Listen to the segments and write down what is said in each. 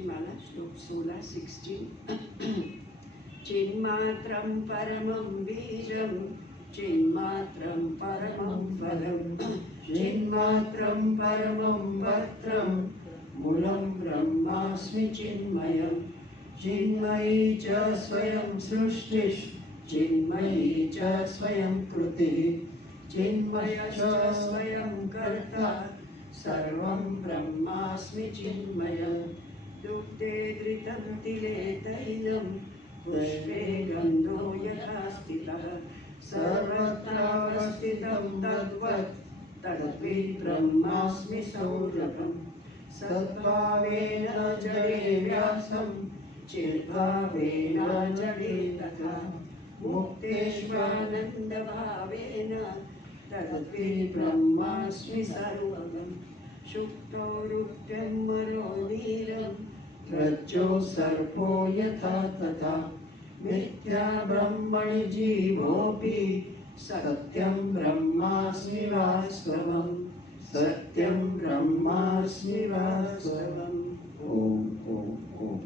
गायत्री माला श्लोक 16-16। चिन्मात्रं परमं बीजं चिन्मात्रं परमं फलं चिन्मात्रं परमं पत्रं मूलं ब्रह्मास्मि चिन्मयं चिन्मयी च स्वयं सृष्टिः चिन्मयी च स्वयं कृतिः चिन्मयश्च स्वयं कर्ता सर्वं ब्रह्मास्मि चिन्मयं। दुग्धे घृतं तिले तैलं पुष्पे गन्धो यथा स्थितः सर्वत्रावस्थितं तद्वत् तद्विद् ब्रह्मास्मि सौरभं। सद्भावेन जडे व्यासं चिद्भावेन जडे तथा मुक्तेष्वानन्दभावेन तद्विद् ब्रह्मास्मि सर्वगम्। शुक्तो रुक्तं मरोनीरं रज्जो सर्पो यथा तथा मिथ्या ब्रह्मणि जीवोऽपि सत्यं ब्रह्मास्मि वास्तवम् सत्यं ब्रह्मास्मि वास्तवम्। ओम ओम ओम।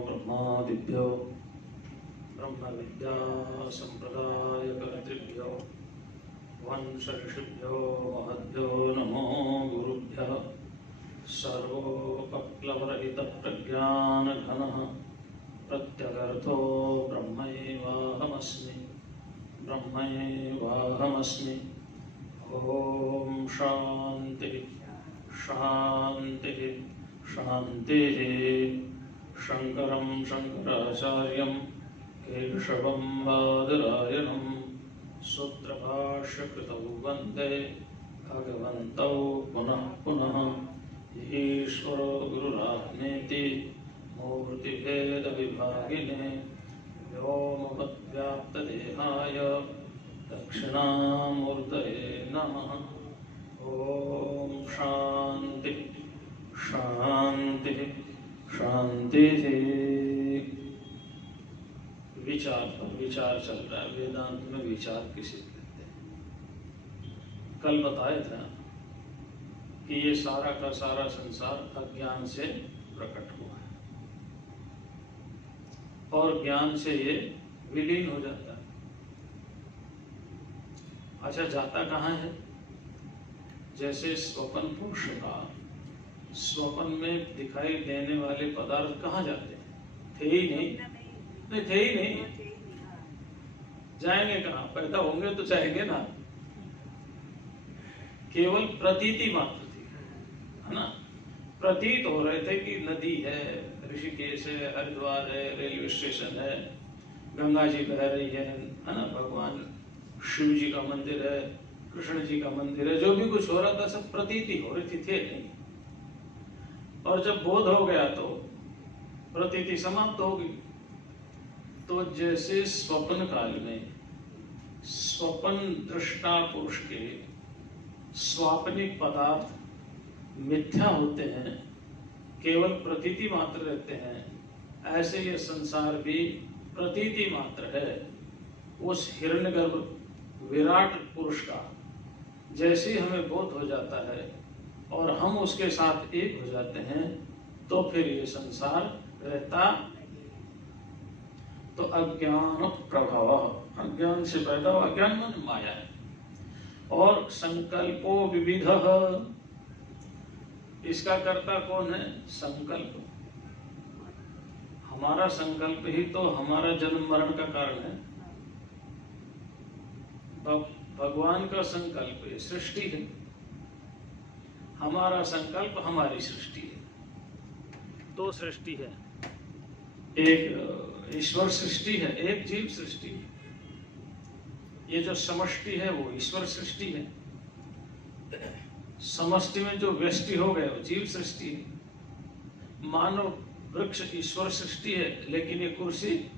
ब्रह्मादिभ्यो ब्रह्म विद्या संप्रदाय कर्तृभ्यो वंश ऋषिभ्यो महद्भ्यो नमो गुरुभ्यः। सर्वोपप्लवरहित प्रज्ञानघनः प्रत्यगर्थो ब्रह्मैवाहमस्मि। ओम शांति शांति शांतिः। शंकरं शंकराचार्यं केशवं बादरायणं सूत्रभाष्यकृतौ वन्दे भगवन्तौ पुनः पुनः। ईश्वरो गुरुरात्मेति मूर्तिभेदविभागिने व्योमवद्व्याप्तदेहाय दक्षिणामूर्तये नमः। ओम शांति शांति शांति। विचार पर विचार चल रहा है। वेदांत में विचार किसे कहते हैं? कल बताया था कि ये सारा का सारा संसार अज्ञान से प्रकट हुआ है और ज्ञान से ये विलीन हो जाता है। अच्छा, जाता कहाँ है? जैसे स्वप्न पुरुष का स्वप्न में दिखाई देने वाले पदार्थ कहाँ जाते हैं? थे ही नहीं, थे ही नहीं। जाएंगे कहाँ? पैदा होंगे तो जाएंगे ना। केवल प्रतीति मात्र थी, है ना। प्रतीत हो रहे थे कि नदी है, ऋषिकेश है, हरिद्वार है, रेलवे स्टेशन है, गंगा जी बह रही है ना, भगवान शिव जी का मंदिर है, कृष्ण जी का मंदिर है। जो भी कुछ हो रहा था सब प्रतीति हो रही थी, थे नहीं। और जब बोध हो गया तो प्रतीति समाप्त हो गई। तो जैसे स्वप्न काल में स्वप्न दृष्टा पुरुष के स्वाप्निक पदार्थ मिथ्या होते हैं, केवल प्रतीति मात्र रहते हैं, ऐसे ये संसार भी प्रतीति मात्र है। उस हिरण्यगर्भ विराट पुरुष का जैसे हमें बोध हो जाता है और हम उसके साथ एक हो जाते हैं तो फिर ये संसार रहता। तो अज्ञान प्रभाव, अज्ञान से पैदा हुआ, अज्ञान मन माया है। और संकल्पो विविधः, इसका कर्ता कौन है? संकल्प। हमारा संकल्प ही तो हमारा जन्म मरण का कारण है। भगवान का संकल्प ये सृष्टि है, हमारा संकल्प हमारी सृष्टि है। दो सृष्टि है, एक ईश्वर सृष्टि है, एक जीव सृष्टि है। ये जो समष्टि है वो ईश्वर सृष्टि है, समष्टि में जो व्यष्टि हो गए वो जीव सृष्टि है। मानव वृक्ष ईश्वर सृष्टि है, लेकिन ये कुर्सी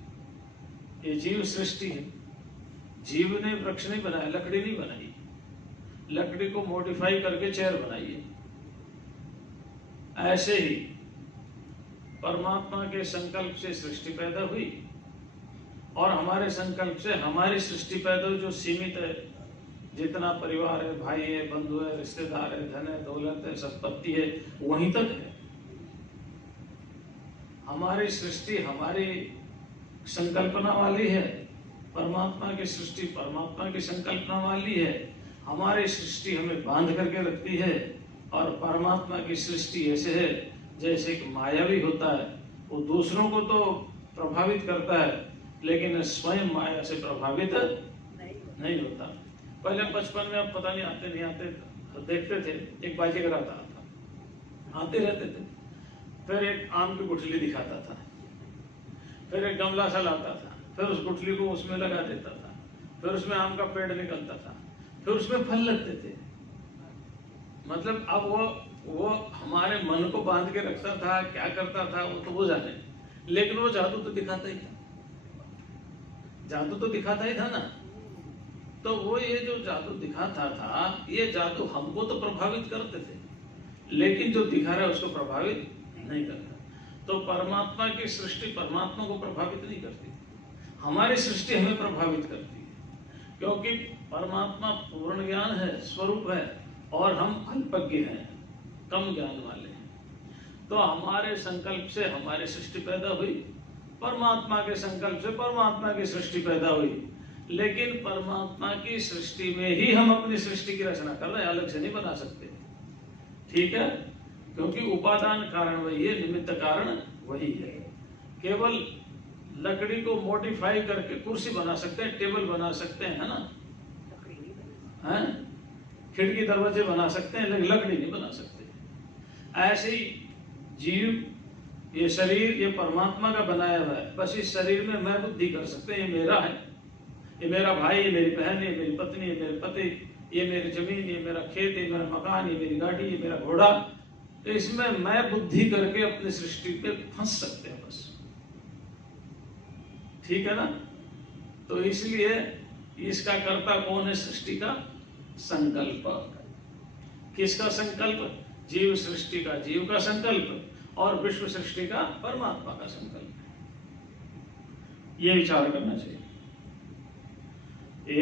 ये जीव सृष्टि है। जीव ने वृक्ष नहीं बनाया, लकड़ी नहीं बनाई, लकड़ी को मॉडिफाई करके चेयर बनाई है। ऐसे ही परमात्मा के संकल्प से सृष्टि पैदा हुई और हमारे संकल्प से हमारी सृष्टि पैदा हुई, जो सीमित है, जितना परिवार है, भाई है, बंधु है, रिश्तेदार है, धन है, दौलत है, संपत्ति है, वहीं तक है। हमारी सृष्टि हमारी संकल्पना वाली है, परमात्मा की सृष्टि परमात्मा की संकल्पना वाली है। हमारी सृष्टि हमें बांध करके रखती है, और परमात्मा की सृष्टि ऐसे है जैसे एक मायावी होता है, वो दूसरों को तो प्रभावित करता है लेकिन स्वयं माया से प्रभावित नहीं होता। पहले बचपन में, अब पता नहीं आते नहीं आते, देखते थे एक बाजीगर आता था, आते रहते थे, फिर एक आम की गुठली दिखाता था, फिर एक गमला सा लाता था, फिर उस गुठली को उसमें लगा देता था, फिर उसमें आम का पेड़ निकलता था, फिर उसमें फल लगते थे। मतलब अब वो हमारे मन को बांध के रखता था, क्या करता था वो तो वो जाने, लेकिन वो जादू तो दिखाता ही था, जादू तो दिखाता ही था ना। तो वो ये जो जादू दिखाता था, ये जादू हमको तो प्रभावित करते थे, लेकिन जो दिखा रहा है उसको प्रभावित नहीं करता। तो परमात्मा की सृष्टि परमात्मा को प्रभावित नहीं करती, हमारी सृष्टि हमें प्रभावित करती है, क्योंकि परमात्मा पूर्ण ज्ञान है, स्वरूप है, और हम अल्पज्ञ हैं, कम ज्ञान वाले हैं। तो हमारे संकल्प से हमारी सृष्टि पैदा हुई, परमात्मा के संकल्प से परमात्मा की सृष्टि पैदा हुई, लेकिन परमात्मा की सृष्टि में ही हम अपनी सृष्टि की रचना कर रहे हैं, अलग से नहीं बना सकते। ठीक है, क्योंकि उपादान कारण वही है, निमित्त कारण वही है। केवल लकड़ी को मॉडिफाई करके कुर्सी बना सकते हैं, टेबल बना सकते हैं, है ना, हैं? खिड़की दरवाजे बना सकते हैं, लेकिन लकड़ी नहीं बना सकते। ऐसे ही जीव, ये शरीर ये परमात्मा का बनाया हुआ है, बस इस शरीर में मैं बुद्धि कर सकते हैं, ये मेरा है, ये मेरा भाई, ये मेरी बहन, ये मेरी पत्नी, ये मेरे पति, ये मेरी जमीन, ये मेरा खेत, ये मेरा मकान, ये मेरी गाड़ी, ये मेरा घोड़ा। तो इसमें मैं बुद्धि करके अपनी सृष्टि पे फंस सकते हैं बस। ठीक है ना। तो इसलिए इसका कर्ता कौन है? सृष्टि का संकल्प। किसका संकल्प? जीव सृष्टि का जीव का संकल्प, और विश्व सृष्टि का परमात्मा का संकल्प। ये विचार करना चाहिए।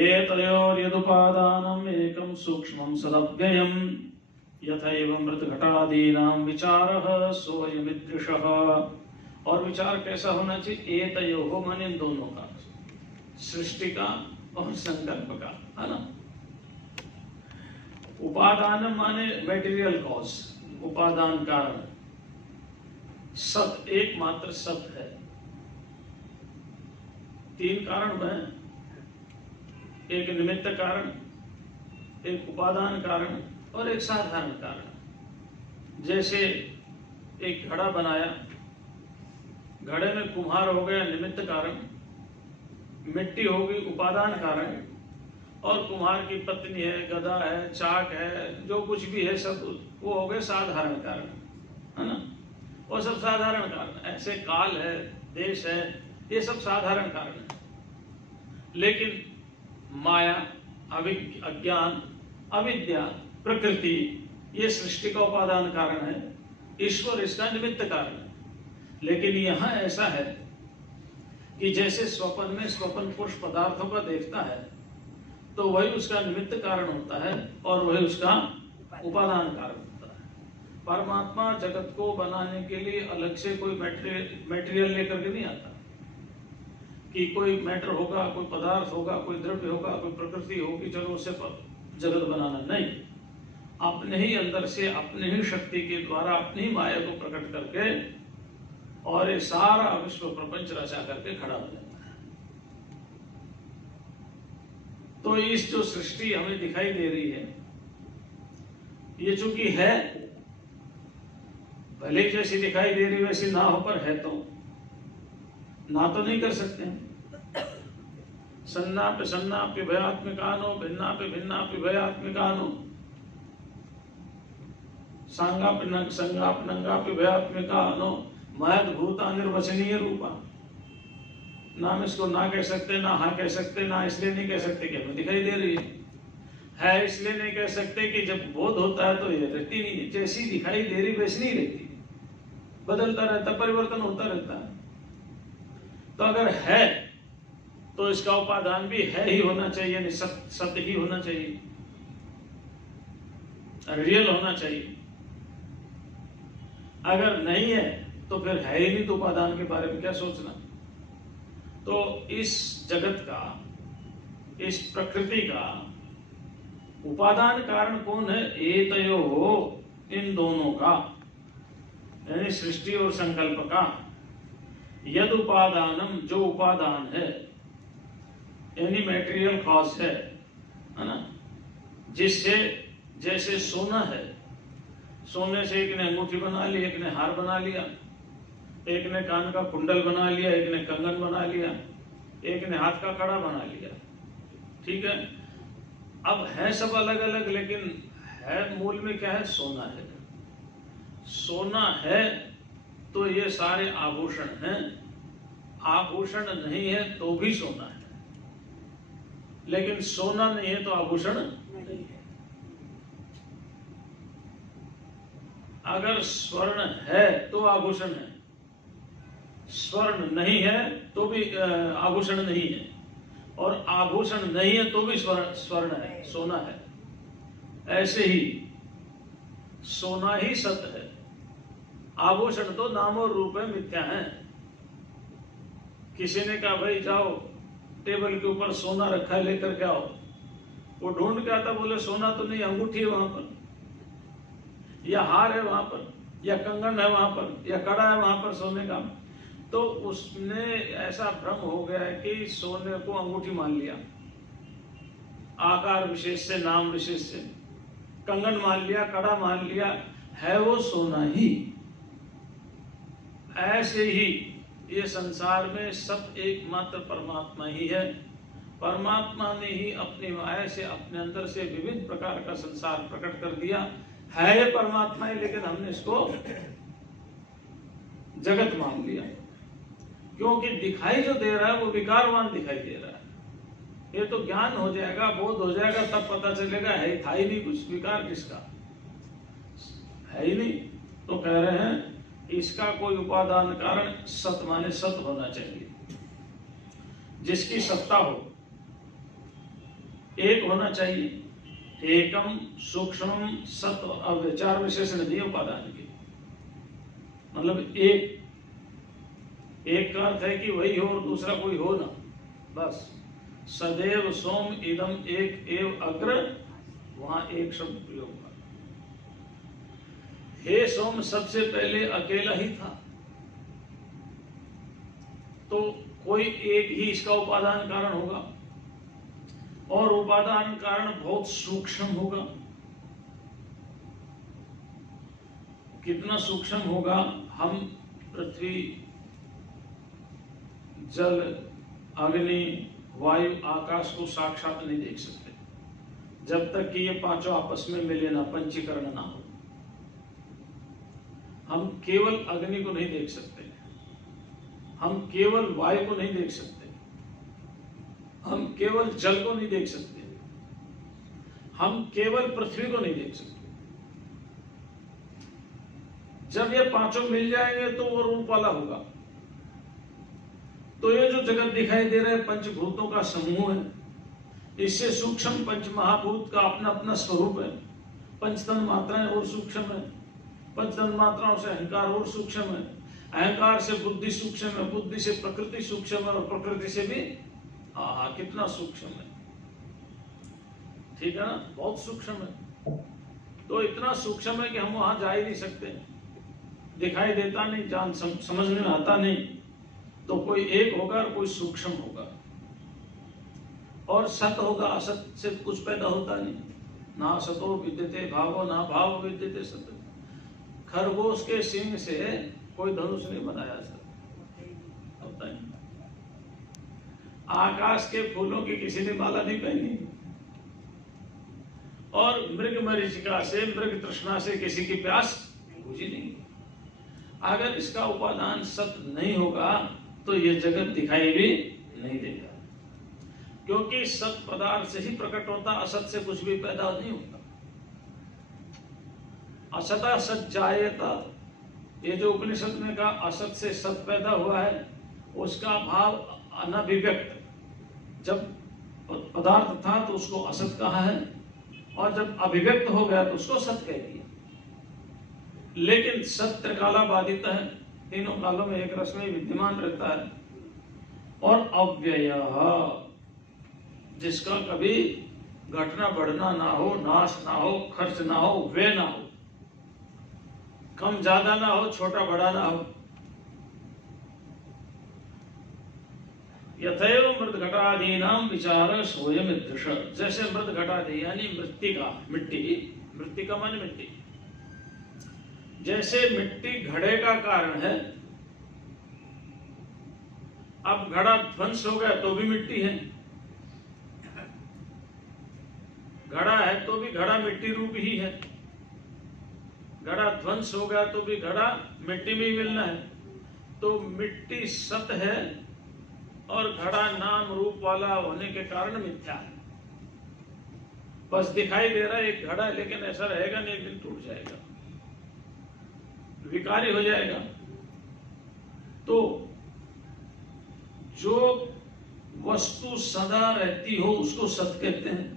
एतयोर्यदुपादानम् एकं सूक्ष्मं सदव्ययम् यथैव मृतघटादीनां विचारः सोऽयमिदृशः। और विचार कैसा होना चाहिए? एतयोः माने दोनों का, सृष्टि का और संकल्प का, है ना। उपादान माने मेटीरियल कॉज, उपादान कारण। सत एकमात्र सत है। तीन कारण में, एक निमित्त कारण, एक उपादान कारण और एक साधारण कारण। जैसे एक घड़ा बनाया, घड़े में कुम्हार हो गया निमित्त कारण, मिट्टी होगी उपादान कारण, और कुम्हार की पत्नी है, गदा है, चाक है, जो कुछ भी है सब वो हो गए साधारण कारण, है ना। वो सब साधारण कारण। ऐसे काल है, देश है, ये सब साधारण कारण है। लेकिन माया, अज्ञान, अविद्या, प्रकृति, ये सृष्टि का उपादान कारण है, ईश्वर इसका निमित्त कारण है। लेकिन यहाँ ऐसा है कि जैसे स्वप्न में स्वप्न पुरुष पदार्थों का देखता है, तो वही उसका निमित्त कारण होता है और वही उसका उपादान कारण होता है। परमात्मा जगत को बनाने के लिए अलग से कोई मटेरियल लेकर के नहीं आता कि कोई मैटर होगा, कोई पदार्थ होगा, कोई द्रव्य होगा, कोई प्रकृति होगी, चलो उससे जगत बनाना। नहीं, अपने ही अंदर से, अपने ही शक्ति के द्वारा, अपनी ही माया को प्रकट करके और ये सारा विश्व प्रपंच रचा करके खड़ा हो जाता है। तो इस जो सृष्टि हमें दिखाई दे रही है, ये चूंकि है, भले ही जैसी दिखाई दे रही वैसी ना हो, पर है तो ना तो नहीं कर सकते हैं। सन्नाप्य सन्नाप्य भयात्मिकानो, भिन्नाप्य भिन्नाप्य भयात्मिकानो, सांगाप्य संगाप्य नंगाप्य भयात्मिकानो, महद भूता निर्वचनीय रूपा। ना हम इसको ना कह सकते, ना हाँ कह सकते, ना इसलिए नहीं कह सकते कि हमें दिखाई दे रही है, इसलिए नहीं कह सकते कि जब बोध होता है तो ये रहती नहीं है, जैसी दिखाई दे रही वैसी नहीं रहती, बदलता रहता, परिवर्तन होता रहता है। तो अगर है तो इसका उपादान भी है ही होना चाहिए, यानी सत्य ही होना चाहिए, रियल होना चाहिए। अगर नहीं है तो फिर है ही नहीं, तो उपादान के बारे में क्या सोचना। तो इस जगत का, इस प्रकृति का उपादान कारण कौन है? एतयो हो, इन दोनों का, यानी सृष्टि और संकल्प का। यद उपादानम, जो उपादान है, यानी मैटेरियल कॉज है ना, जिससे, जैसे सोना है, सोने से एक ने अंगूठी बना ली, एक ने हार बना लिया, एक ने कान का कुंडल बना लिया, एक ने कंगन बना लिया, एक ने हाथ का कड़ा बना लिया, ठीक है। अब है सब अलग अलग, लेकिन है मूल में क्या है? सोना है। सोना है तो ये सारे आभूषण हैं, आभूषण नहीं है तो भी सोना है, लेकिन सोना नहीं है तो आभूषण नहीं है। अगर स्वर्ण है तो आभूषण है, स्वर्ण नहीं है तो भी आभूषण नहीं है, और आभूषण नहीं है तो भी स्वर्ण है, सोना है। ऐसे ही सोना ही सत्य है, आभूषण तो नाम और रूप है, मिथ्या है। किसी ने कहा भाई जाओ टेबल के ऊपर सोना रखा है लेकर के आओ, वो ढूंढ के आता, बोले सोना तो नहीं, अंगूठी है वहां पर, या हार है वहां पर, या कंगन है वहां पर, या कड़ा है वहां पर सोने का। तो उसने ऐसा भ्रम हो गया है कि सोने को अंगूठी मान लिया, आकार विशेष से, नाम विशेष से, कंगन मान लिया, कड़ा मान लिया, है वो सोना ही। ऐसे ही ये संसार में सब एकमात्र परमात्मा ही है। परमात्मा ने ही अपनी माया से, अपने अंदर से विविध प्रकार का संसार प्रकट कर दिया। है ये परमात्मा ही, लेकिन हमने इसको जगत मान लिया, क्योंकि दिखाई जो दे रहा है वो विकारवान दिखाई दे रहा है। ये तो ज्ञान हो जाएगा, बोध हो जाएगा, तब पता चलेगा है था ही नहीं कुछ, विकार किसका है ही नहीं। तो कह रहे हैं इसका कोई उपादान कारण सत माने सत होना चाहिए, जिसकी सत्ता हो, एक होना चाहिए। एकम सूक्ष्म सत, अब चार विशेषण दिए उपादान के, मतलब एक का अर्थ है कि वही हो और दूसरा कोई हो ना, बस। सदैव सोम इदम एक एव अग्र, वहां एक शब्द प्रयोग हुआ। हे सोम सबसे पहले अकेला ही था, तो कोई एक ही इसका उपादान कारण होगा, और उपादान कारण बहुत सूक्ष्म होगा। कितना सूक्ष्म होगा? हम पृथ्वी, जल, अग्नि, वायु, आकाश को साक्षात नहीं देख सकते जब तक कि ये पांचों आपस में मिले ना, पंचीकरण ना हो। हम केवल अग्नि को नहीं देख सकते, हम केवल वायु को नहीं देख सकते, हम केवल जल को नहीं देख सकते, हम केवल पृथ्वी को नहीं देख सकते। जब ये पांचों मिल जाएंगे तो वो रूप वाला होगा। तो ये जो जगत दिखाई दे रहा है पंचभूतों का समूह है, इससे सूक्ष्म पंच महाभूत का अपना अपना स्वरूप है। पंचतन मात्राएं और सूक्ष्म है, पंचतन मात्राओं से अहंकार और सूक्ष्म है, अहंकार से बुद्धि सूक्ष्म है, बुद्धि से प्रकृति सूक्ष्म है, और प्रकृति से भी कितना सूक्ष्म है, ठीक है ना, बहुत सूक्ष्म है। तो इतना सूक्ष्म है कि हम वहां जा ही नहीं सकते, दिखाई देता नहीं, जान समझने में आता नहीं। तो कोई एक होगा और कोई सूक्ष्म होगा, और सत होगा, असत से कुछ पैदा होता नहीं। ना सतो विद्यते भावो, ना भाव विद्यते सत। खरगोश के सिंह से कोई धनुष नहीं बनाया सर, होता नहीं। आकाश के फूलों की किसी ने माला नहीं पहनी, और मृग मरीचिका से, मृग तृष्णा से किसी की प्यास बुझी नहीं। अगर इसका उपादान सत नहीं होगा तो ये जगत दिखाई भी नहीं देगा, क्योंकि सत पदार्थ से ही प्रकट होता, असत से कुछ भी पैदा नहीं होता। असता सत जायेता, ये जो उपनिषद में कहा असत से सत पैदा हुआ है, उसका भाव अनभिव्यक्त, जब पदार्थ था तो उसको असत कहा है, और जब अभिव्यक्त हो गया तो उसको सत कह दिया। लेकिन सत्य काला बाधित है, तीनों कालों में एक रस में विद्यमान रहता है। और अव्यय, जिसका कभी घटना बढ़ना ना हो, नाश ना हो, खर्च ना हो, व्यय ना हो, कम ज्यादा ना हो, छोटा बड़ा ना हो। यथैव मृत घटादीनाम विचार सोयम दृश, जैसे मृत घटादि यानी मृत्तिका, मिट्टी, मृत्तिका माने मिट्टी, जैसे मिट्टी घड़े का कारण है। अब घड़ा ध्वंस हो गया तो भी मिट्टी है, घड़ा है तो भी घड़ा मिट्टी रूप ही है, घड़ा ध्वंस हो गया तो भी घड़ा मिट्टी में ही मिलना है। तो मिट्टी सत है और घड़ा नाम रूप वाला होने के कारण मिथ्या है। बस दिखाई दे रहा है एक घड़ा है, लेकिन ऐसा रहेगा नहीं, एक दिन टूट जाएगा, विकारी हो जाएगा। तो जो वस्तु सदा रहती हो उसको सत कहते हैं,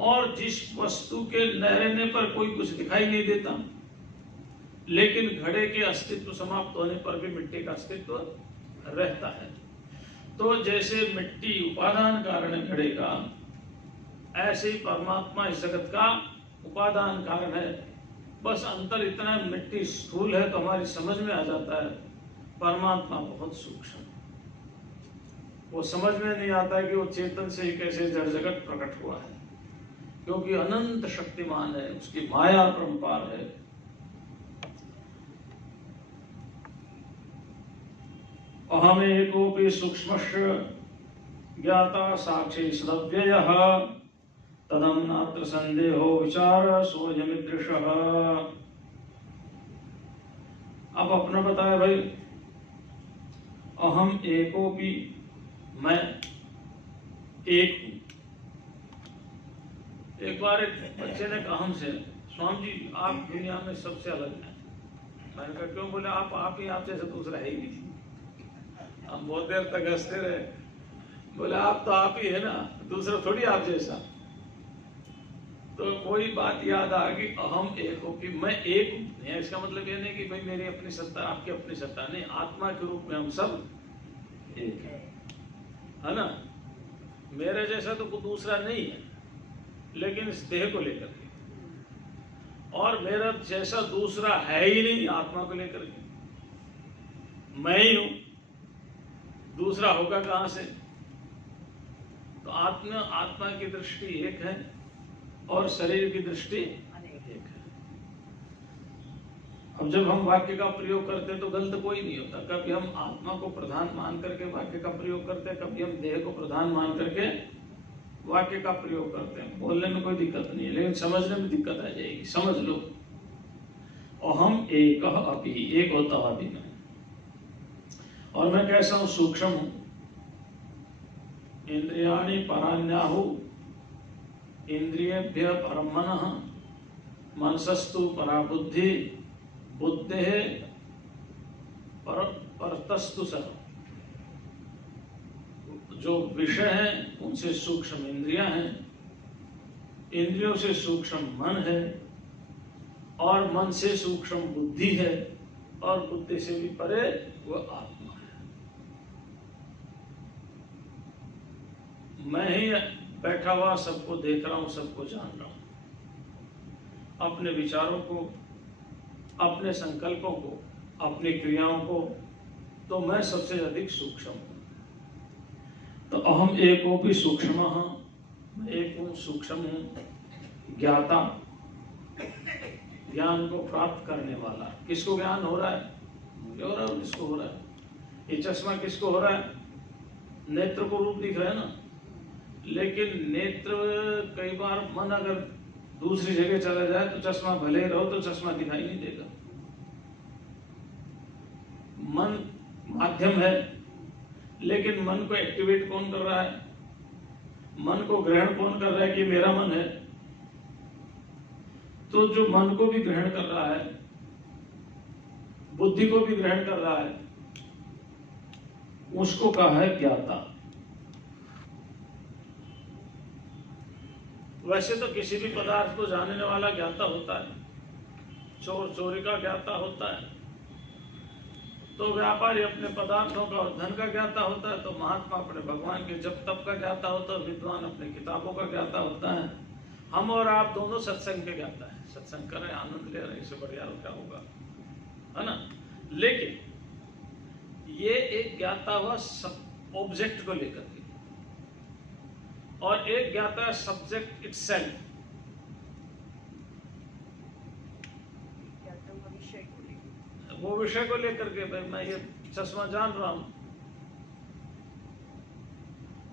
और जिस वस्तु के न रहने पर कोई कुछ दिखाई नहीं देता, लेकिन घड़े के अस्तित्व समाप्त होने पर भी मिट्टी का अस्तित्व रहता है। तो जैसे मिट्टी उपादान कारण है घड़े का, ऐसे ही परमात्मा इस जगत का उपादान कारण है। बस अंतर इतना, मिट्टी स्थूल है तो हमारी समझ में आ जाता है, परमात्मा बहुत सूक्ष्म है। वो समझ में नहीं आता कि वो चेतन से ही कैसे जड़ जगत प्रकट हुआ है, क्योंकि अनंत शक्तिमान है, उसकी माया परंपार है। अहमेकोपि सूक्ष्मस्य ज्ञाता साक्षी सदव्ययः तदम नात्र संदेहो विचार सोऽयमिदृशः। अब अपना बताया भाई, अहम एकोपि, मैं एक हूं। एक बार एक बच्चे ने कहा हमसे, स्वामी जी आप दुनिया में सबसे अलग हैं। मैंने कहा क्यों? बोले आप ही, आप जैसे दूसरा है ही नहीं। हम बहुत देर तक हंसते रहे। बोले आप ही है ना, दूसरा थोड़ी आप जैसा। तो कोई बात याद आ गई, अहम एक हो कि मैं एक हूं। इसका मतलब ये नहीं कि भाई मेरी अपनी सत्ता, आपकी अपनी सत्ता नहीं, आत्मा के रूप में हम सब एक है ना। मेरे जैसा तो कोई दूसरा नहीं है, लेकिन इस देह को लेकर के, और मेरा जैसा दूसरा है ही नहीं आत्मा को लेकर के। मैं ही हूं, दूसरा होगा कहां से? तो आत्मा की दृष्टि एक है और शरीर की दृष्टि एक है। अब जब हम वाक्य का प्रयोग करते हैं तो गलत कोई नहीं होता। कभी हम आत्मा को प्रधान मान करके वाक्य का प्रयोग करते हैं, कभी हम देह को प्रधान मान करके वाक्य का प्रयोग करते हैं। बोलने में कोई दिक्कत नहीं है, लेकिन समझने में दिक्कत आ जाएगी। समझ लो, अहम एक अपि, एक होता अभी मैं, और मैं कैसा हूं? सूक्ष्म हूं। इंद्रियाणि परान्याहु इंद्रियेभ्य परम मनः, मनसस्तु परा बुद्धि, बुद्धेः परतस्तु सर्वम्। जो विषय हैं उनसे सूक्ष्म इंद्रियां हैं, इंद्रियों से सूक्ष्म मन है, और मन से सूक्ष्म बुद्धि है, और बुद्धि से भी परे वो आत्मा है। मैं ही बैठा हुआ सबको देख रहा हूं, सबको जान रहा हूं, अपने विचारों को, अपने संकल्पों को, अपनी क्रियाओं को। तो मैं सबसे अधिक सूक्ष्म हूं। तो अहम एकोपि सूक्ष्मः, मैं एक हूं, सूक्ष्म हूं, ज्ञाता, ज्ञान को प्राप्त करने वाला। किसको ज्ञान हो रहा है? मुझे हो रहा है, किसको हो रहा है? ये चश्मा किसको हो रहा है? नेत्र को रूप दिख रहा है ना, लेकिन नेत्र कई बार मन अगर दूसरी जगह चला जाए तो चश्मा भले ही रहो तो चश्मा दिखाई नहीं देगा। मन माध्यम है, लेकिन मन को एक्टिवेट कौन कर रहा है? मन को ग्रहण कौन कर रहा है कि मेरा मन है? तो जो मन को भी ग्रहण कर रहा है, बुद्धि को भी ग्रहण कर रहा है, उसको कहा है ज्ञाता। वैसे तो किसी भी पदार्थ को जानने वाला ज्ञाता होता है, चोर चोरी का ज्ञाता होता है, तो व्यापारी अपने पदार्थों का और धन का ज्ञाता होता है, तो महात्मा अपने भगवान के जप तप का ज्ञाता होता है, विद्वान अपने किताबों का ज्ञाता होता है। हम और आप दोनों सत्संग के ज्ञाता है, सत्संग कर रहे, आनंद ले रहे, इससे बढ़िया क्या होगा, है ना। लेकिन ये एक ज्ञाता हुआ ऑब्जेक्ट को लेकर के, और एक ज्ञाता है सब्जेक्ट इटसेल्फ, वो विषय को लेकर के। भाई मैं ये चश्मा जान रहा हूं,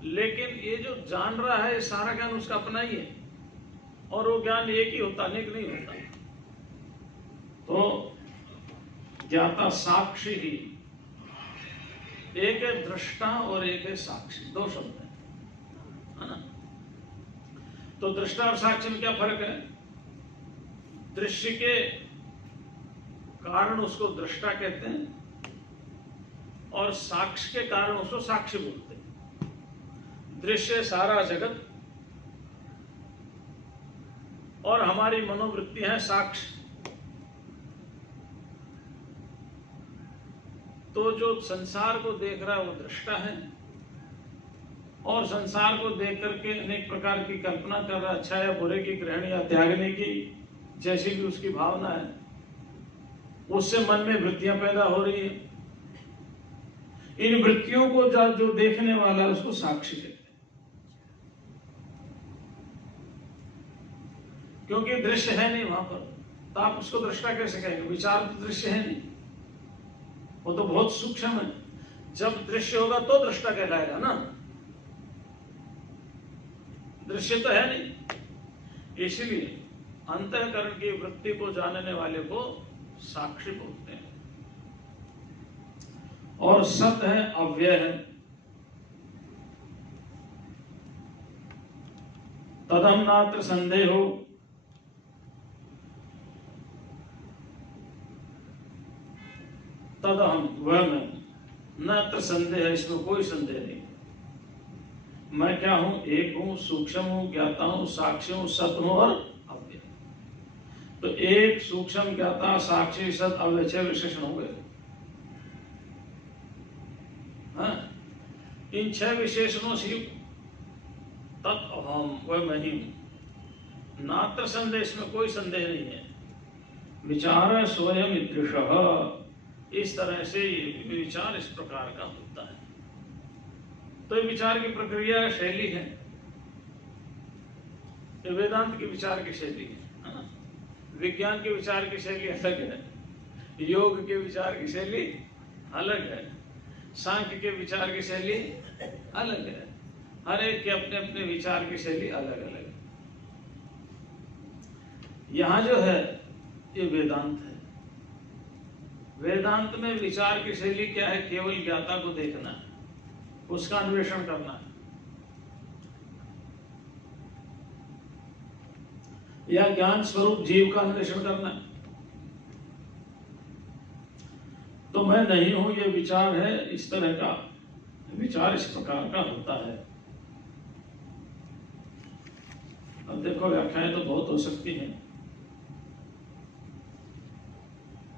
लेकिन ये जो जान रहा है सारा ज्ञान उसका अपना ही है, और वो ज्ञान एक ही होता, अनेक नहीं होता। तो ज्ञाता साक्षी ही, एक है दृष्टा और एक है साक्षी, दो शब्द है ना। तो दृष्टा और साक्षी में क्या फर्क है? दृश्य के कारण उसको दृष्टा कहते हैं, और साक्ष्य के कारण उसको साक्षी बोलते हैं। दृश्य सारा जगत, और हमारी मनोवृत्ति है साक्ष्य। तो जो संसार को देख रहा है वो दृष्टा है, और संसार को देख करके अनेक प्रकार की कल्पना कर रहा है, अच्छा या बुरे की, ग्रहण या त्यागने की, जैसी भी उसकी भावना है, उससे मन में वृत्तियां पैदा हो रही है। इन वृत्तियों को जो देखने वाला है उसको साक्षी कहते हैं, क्योंकि दृश्य है नहीं वहां पर, तो आप उसको दृष्टा कैसे कहेंगे? विचार तो दृश्य है नहीं, वो तो बहुत सूक्ष्म है। जब दृश्य होगा तो दृष्टा कहलाएगा ना, दृश्य तो है नहीं। इसलिए अंतःकरण की वृत्ति को जानने वाले को साक्षी बोलते हैं। और सत है, अव्यय है, तदम नात्र संदेहो, तदहम वह मैं, नात्र संदेह, इसमें कोई संदेह नहीं। मैं क्या हूं? एक हूं, सूक्ष्म हूं, ज्ञाता हूं, साक्षी हूं, सत हूं और अव्यय। तो एक, सूक्ष्म, ज्ञाता, साक्षी, सत, अव्यय, 6 विशेषण हो गए। हाँ? इन 6 विशेषणों से तत् अहम, वह मैं ही हूं। नात्र संदेह, इसमें कोई संदेह नहीं है। विचार स्वयं ईदृशः, इस तरह से विचार इस प्रकार का होता है। तो ये विचार की प्रक्रिया शैली है, ये वेदांत के विचार की शैली है ना। विज्ञान के विचार की शैली अलग है, योग के विचार की शैली अलग है, सांख्य के विचार की शैली अलग है। हर एक के अपने अपने विचार की शैली अलग अलग है। यहां जो है ये वेदांत है। वेदांत में विचार की शैली क्या है? केवल ज्ञाता को देखना है, उसका अन्वेषण करना है, या ज्ञान स्वरूप जीव का अन्वेषण करना है। तो मैं नहीं हूं, ये विचार है, इस तरह का विचार इस प्रकार का होता है। अब देखो व्याख्याएं तो बहुत हो सकती हैं।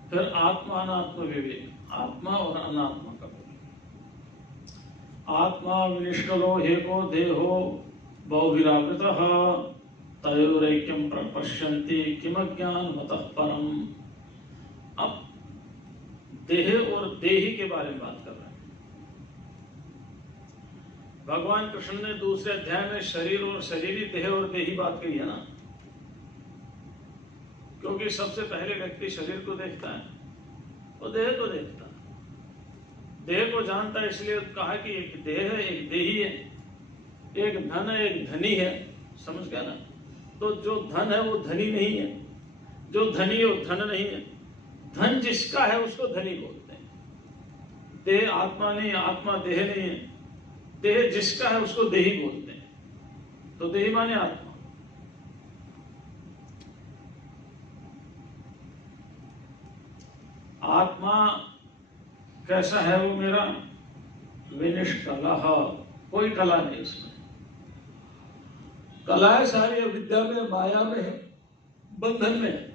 फिर आत्मा अनात्म विवेक, आत्मा और अनात्मा का विवेक। आत्मा विनिष्कलो हेको देहो बहुविरावृतः तयोरैक्यं प्रपश्यन्ति किमज्ञान मतः परम। अब देह और देही के बारे में बात कर रहे हैं। भगवान कृष्ण ने दूसरे अध्याय में शरीर और शरीरी, देह और देही बात कही है ना, क्योंकि सबसे पहले व्यक्ति शरीर को देखता है, वो देह को देखता है, देह को जानता है। इसलिए कहा कि एक देह है, एक देही है, एक धन है, एक धनी है। समझ गया ना? तो जो धन है वो धनी नहीं है, जो धनी है वो धन नहीं है। धन जिसका है उसको धनी बोलते हैं। देह आत्मा नहीं, आत्मा देह नहीं है। देह जिसका है उसको देही बोलते हैं। तो देही माने आत्मा। आत्मा कैसा है? वो मेरा विनिष्कलः, कोई कला नहीं उसमें। कलाएं सारी अविद्या में, माया में है, बंधन में है।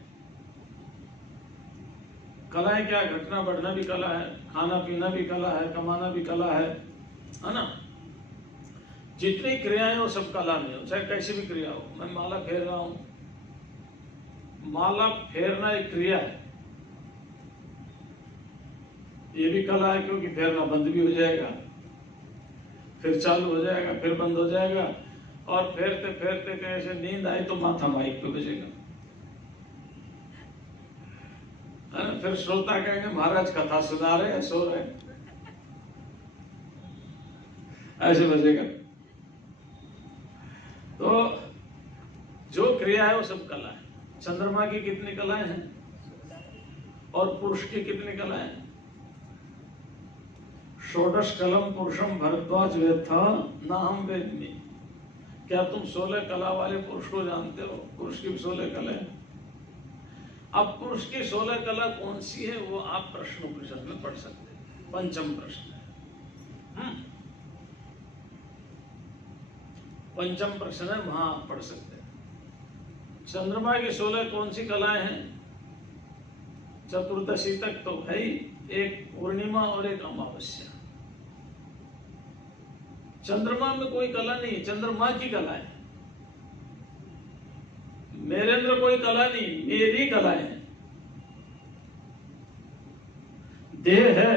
कलाएं क्या, घटना बढ़ना भी कला है, खाना पीना भी कला है, कमाना भी कला है ना। जितनी क्रियाएं हो सब कला में हो, चाहे कैसी भी क्रिया हो। मैं माला फेर रहा हूं, माला फेरना एक क्रिया है, ये भी कला है, क्योंकि फेरना बंद भी हो जाएगा, फिर चालू हो जाएगा, फिर बंद हो जाएगा, और फेरते फेरते कैसे नींद आई तो माथा माइक पे बजेगा, फिर श्रोता कहेंगे महाराज कथा सुना रहे हैं, सो रहे हैं, ऐसे बजेगा। तो जो क्रिया है वो सब कला है। चंद्रमा की कितनी कलाएं हैं और पुरुष की कितनी कलाएं हैं? षोडश कलम पुरुषम भरद्वाज वेत्था ना हम वेदमी। क्या तुम 16 कला वाले पुरुष को जानते हो? पुरुष की 16 कला है। अब पुरुष की 16 कला कौन सी है वो आप प्रश्न उपनिषद में पढ़ सकते हैं, पंचम प्रश्न है। पंचम प्रश्न है, वहां आप पढ़ सकते हैं। चंद्रमा की 16 कौन सी कलाएं हैं? चतुर्दशी तक तो है ही, एक पूर्णिमा और एक अमावस्या। चंद्रमा में कोई कला नहीं, चंद्रमा की कला है। मेरे अंदर कोई कला नहीं, मेरी कलाएं हैं। देह है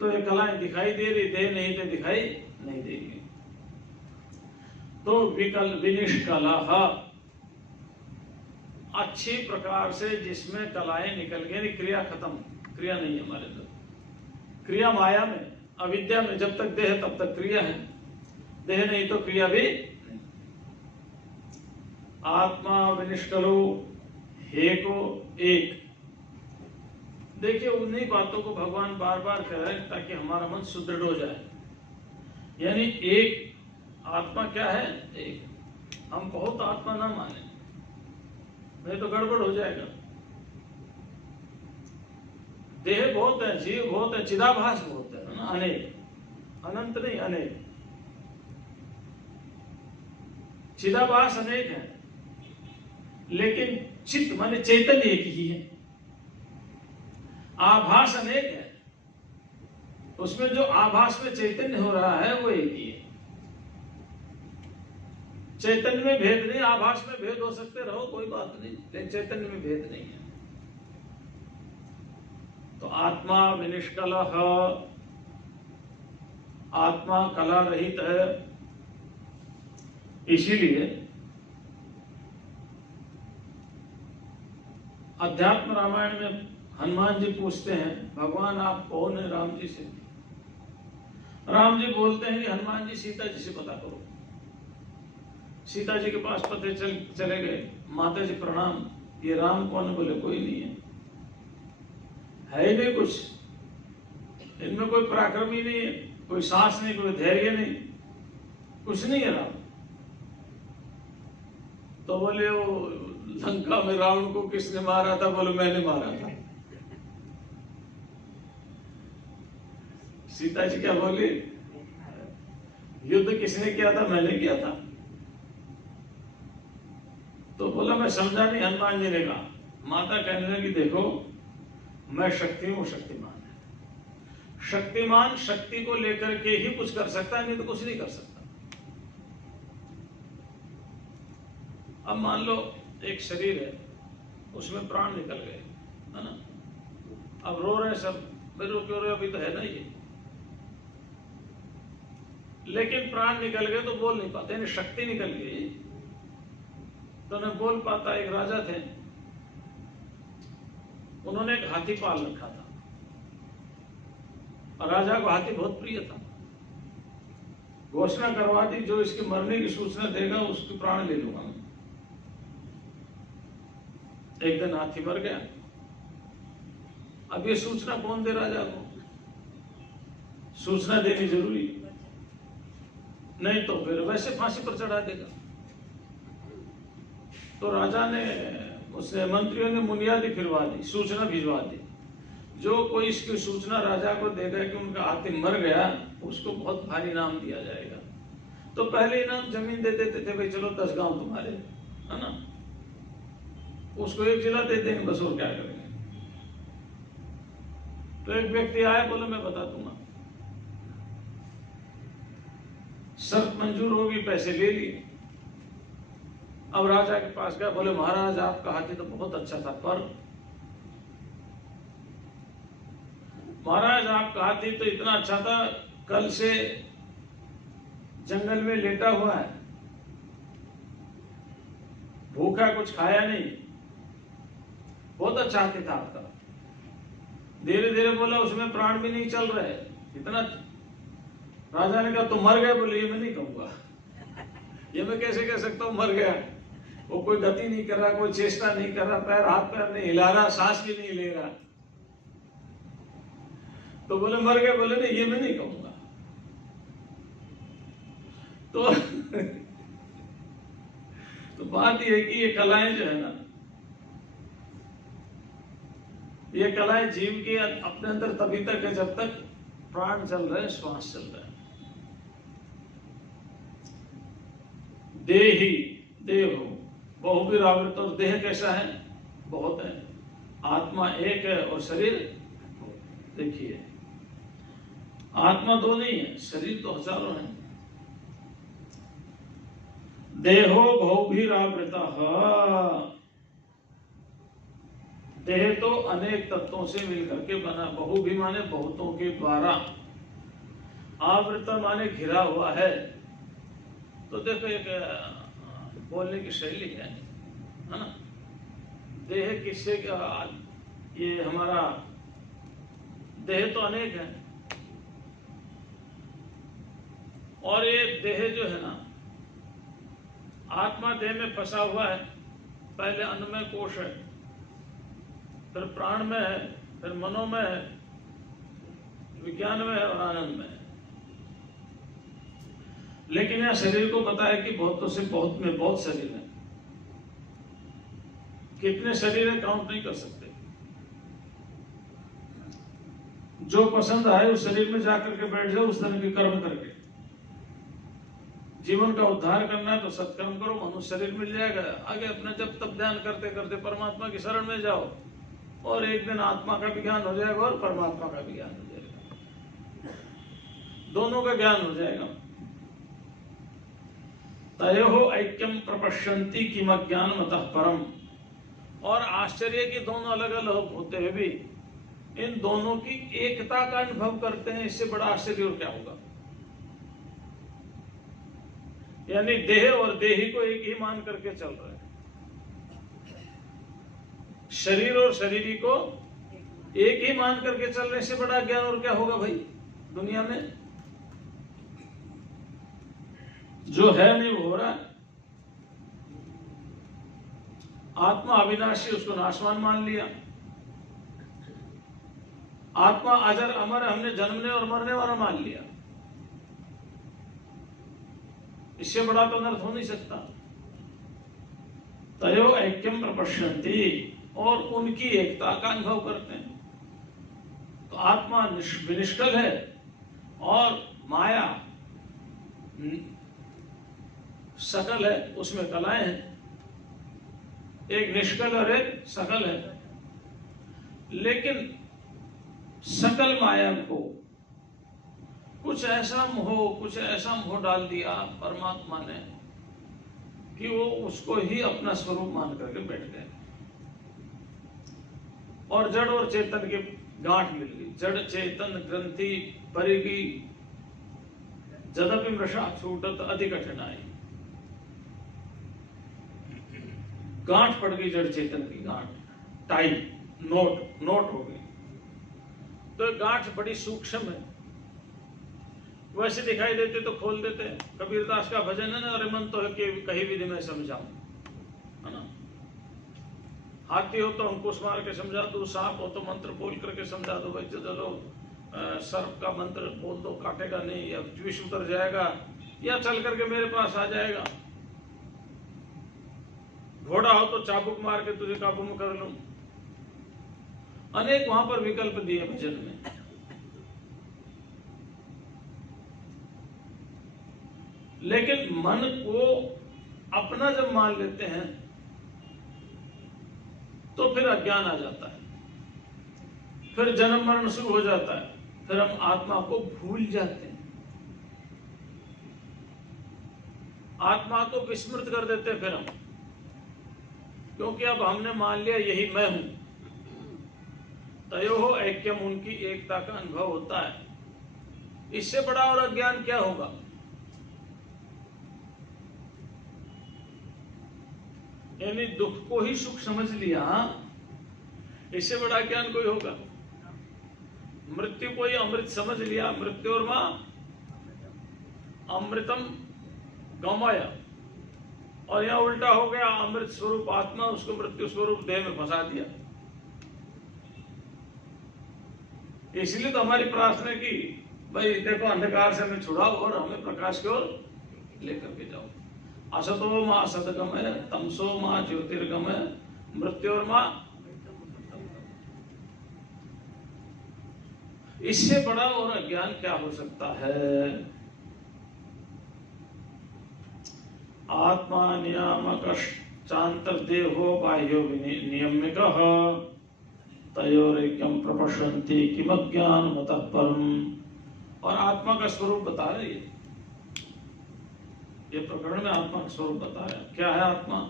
तो ये कलाएं दिखाई दे रही, देह नहीं तो दिखाई नहीं देगी। तो विनिष्कला अच्छी प्रकार से जिसमें कलाएं निकल गई, क्रिया खत्म, क्रिया नहीं है हमारे अंदर। क्रिया माया में, अविद्या में, जब तक देह तब तक क्रिया है, देह नहीं तो क्रिया भी नहीं। आत्मा विनिष्कलो हेको एक। देखिए उन्हीं बातों को भगवान बार बार कह रहे हैं ताकि हमारा मन सुदृढ़ हो जाए। यानी एक आत्मा क्या है? एक। हम बहुत आत्मा ना माने, नहीं तो गड़बड़ हो जाएगा। देह बहुत है, जीव बहुत है, चिदाभास बहुत है ना, अनेक, अनंत नहीं अनेक। चिदाभास अनेक है, लेकिन चित्त माने चैतन्य एक ही है। आभास अनेक है, उसमें जो आभास में चैतन्य हो रहा है वो एक ही है। चैतन्य में भेद नहीं, आभास में भेद हो सकते रहो, कोई बात नहीं, लेकिन चैतन्य में भेद नहीं है। तो आत्मा विनिष्कलः, आत्मा कला रहित है। इसीलिए अध्यात्म रामायण में हनुमान जी पूछते हैं, भगवान आप कौन है? राम जी से। राम जी बोलते हैं कि हनुमान जी सीता जी से पता करो। सीता जी के पास पते चले गए, माता जी प्रणाम, ये राम कौन है? बोले कोई नहीं है ही नहीं कुछ, इनमें कोई पराक्रम ही नहीं है, कोई साहस नहीं, कोई धैर्य नहीं, कुछ नहीं है राम। तो बोले वो लंका में रावण को किसने मारा था? बोले मैंने मारा था। सीता जी क्या बोली? युद्ध किसने किया था? मैंने किया था। तो बोला मैं समझा नहीं। हनुमान जी ने कहा, माता कहने लगी देखो मैं शक्ति हूं, शक्तिमान है। शक्तिमान शक्ति को लेकर के ही कुछ कर सकता है, नहीं तो कुछ नहीं कर सकता। अब मान लो एक शरीर है, उसमें प्राण निकल गए, है ना? अब रो रहे सब, रो क्यों रहे? अभी तो है ना ये। लेकिन प्राण निकल गए तो बोल नहीं पाते, शक्ति निकल गई तो न बोल पाता। एक राजा थे, उन्होंने एक हाथी पाल रखा था और राजा को हाथी बहुत प्रिय था। घोषणा करवा दी, जो इसके मरने की सूचना देगा उसके प्राण ले लूंगा। एक दिन हाथी मर गया। अब ये सूचना कौन दे राजा को? सूचना देनी जरूरी, नहीं तो फिर वैसे फांसी पर चढ़ा देगा। तो राजा ने, उसने मंत्रियों ने मुनियादी फिरवा दी, सूचना भिजवा दी। जो कोई इसकी सूचना राजा को देगा कि उनका हाथी मर गया, उसको बहुत भारी इनाम दिया जाएगा। तो पहले इनाम जमीन दे देते थे, भाई चलो 10 गांव तुम्हारे, है ना, उसको 1 जिला दे देंगे बस, और क्या करेंगे। तो एक व्यक्ति आया, बोला मैं बता दूंगा, शर्त मंजूर होगी, पैसे ले लिए। अब राजा के पास गया, बोले महाराज आपका हाथी तो बहुत अच्छा था, पर महाराज आपका हाथी तो इतना अच्छा था, कल से जंगल में लेटा हुआ है, भूखा, कुछ खाया नहीं, बहुत अच्छा हाथी था आपका। धीरे धीरे बोला उसमें प्राण भी नहीं चल रहे इतना। राजा ने कहा तुम मर गए? बोले ये मैं नहीं कहूंगा, ये मैं कैसे कह सकता हूं मर गया, वो कोई गति नहीं कर रहा, कोई चेष्टा नहीं कर रहा, पैर हाथ पैर नहीं हिला रहा, सांस भी नहीं ले रहा। तो बोले मर गए? बोले नहीं ये मैं नहीं कहूंगा। तो बात यह है कि ये कलाएं जो है ना, ये कलाएं जीव की अपने अंदर तभी तक है जब तक प्राण चल रहे, श्वास चल रहा है। देही देहो बहुविरावृत, और देह कैसा है? बहुत है। आत्मा एक है और शरीर, देखिए आत्मा 2 नहीं है, शरीर तो हजारों है। देहो बहुभिरावृता, देह तो अनेक तत्वों से मिलकर के बना, बहु भी माने बहुतों के द्वारा, आवृत माने घिरा हुआ है। तो देखो एक बोलने की शैली है ना, देह किससे, ये हमारा देह तो अनेक है, और ये देह जो है ना, आत्मा देह में फंसा हुआ है, पहले अन्नमय कोश है, फिर प्राण में है, फिर मनो में है, विज्ञान में है और आनंद में है। लेकिन यह शरीर को पता है कि बहुतों से बहुत में बहुत शरीर है, कितने शरीर है काउंट नहीं कर सकते। जो पसंद आए उस शरीर में जाकर के बैठ जाओ, उस तरह के कर्म करके। जीवन का उद्धार करना है तो सत्कर्म करो, मनुष्य शरीर मिल जाएगा। आगे अपना जब तब ध्यान करते करते परमात्मा की शरण में जाओ, और एक दिन आत्मा का भी ज्ञान हो जाएगा और परमात्मा का भी ज्ञान हो जाएगा, दोनों का ज्ञान हो जाएगा। तयोः ऐक्यम प्रपश्यन्ति किमज्ञानमतः परम। और आश्चर्य की दोनों अलग अलग होते हुए भी इन दोनों की एकता का अनुभव करते हैं, इससे बड़ा आश्चर्य और क्या होगा। यानी देह और देही को एक ही मान करके चल रहे हैं, शरीर और शरीरी को एक ही मान करके चलने से बड़ा ज्ञान और क्या होगा भाई दुनिया में। जो है नहीं वो हो रहा है। आत्मा अविनाशी, उसको नाशवान मान लिया। आत्मा अजर अमर, हमने जन्मने और मरने वाला मान लिया। इससे बड़ा तो अनर्थ हो नहीं सकता। तयो ऐक्यम प्रपश्यन्ति, और उनकी एकता का अनुभव करते हैं। तो आत्मा विनिष्कल है और माया सकल है, उसमें कलाएं हैं। एक निष्कल और एक सकल है। लेकिन सकल माया को कुछ ऐसा मोह डाल दिया परमात्मा ने कि वो उसको ही अपना स्वरूप मान करके बैठ गए, और जड़ और चेतन के गांठ मिल गई। जड़ चेतन ग्रंथि परिगी, जदपि मृषा छूटत अति कठिनाई। गांठ पड़ गई, जड़ चेतन की गांठ, टाई नोट हो गई। तो गांठ बड़ी सूक्ष्म है, वैसे दिखाई देते तो खोल देते। कबीरदास का भजन है ना, अरे मन तो है कि कहीं विधि में समझाऊं, है ना। हाथी हो तो अंकुश मार के समझा दो, सांप हो तो मंत्र बोल करके समझा दो, भाई चलो सर्प का मंत्र बोल दो, काटेगा नहीं, या विष उतर जाएगा, या चल करके मेरे पास आ जाएगा। घोड़ा हो तो चाबुक मार के तुझे काबू में कर लूं। अनेक वहां पर विकल्प दिए भजन में। लेकिन मन को अपना जब मान लेते हैं तो फिर अज्ञान आ जाता है, फिर जन्म मरण शुरू हो जाता है, फिर हम आत्मा को भूल जाते हैं, आत्मा को विस्मृत कर देते हैं फिर हम, क्योंकि अब हमने मान लिया यही मैं हूं। तयोः ऐक्यम, उनकी एकता का अनुभव होता है। इससे बड़ा और अज्ञान क्या होगा? यानी दुख को ही सुख समझ लिया, इससे बड़ा ज्ञान कोई होगा? मृत्यु को ही अमृत समझ लिया, मृत्यु और मां अमृतम गमाया, और यहां उल्टा हो गया, अमृत स्वरूप आत्मा उसको मृत्यु स्वरूप देह में फंसा दिया। इसलिए तो हमारी प्रार्थना की, भाई देखो अंधकार से हमें छुड़ाओ और हमें प्रकाश की ओर लेकर के जाओ। असतो मां सतगमय, तमसो मां ज्योतिर्गमय, मृत्योर मां। इससे बड़ा और अज्ञान क्या हो सकता है? आत्मा नियामक चांतर्देहो बाह्यो नियम्यकः तयोरेक्यम प्रपश्यन्ति किमज्ञानमतः परम्। और आत्मा का स्वरूप बता रहे हैं, ये प्रकरण में आत्मा का स्वरूप बता रहे हैं। क्या है आत्मा?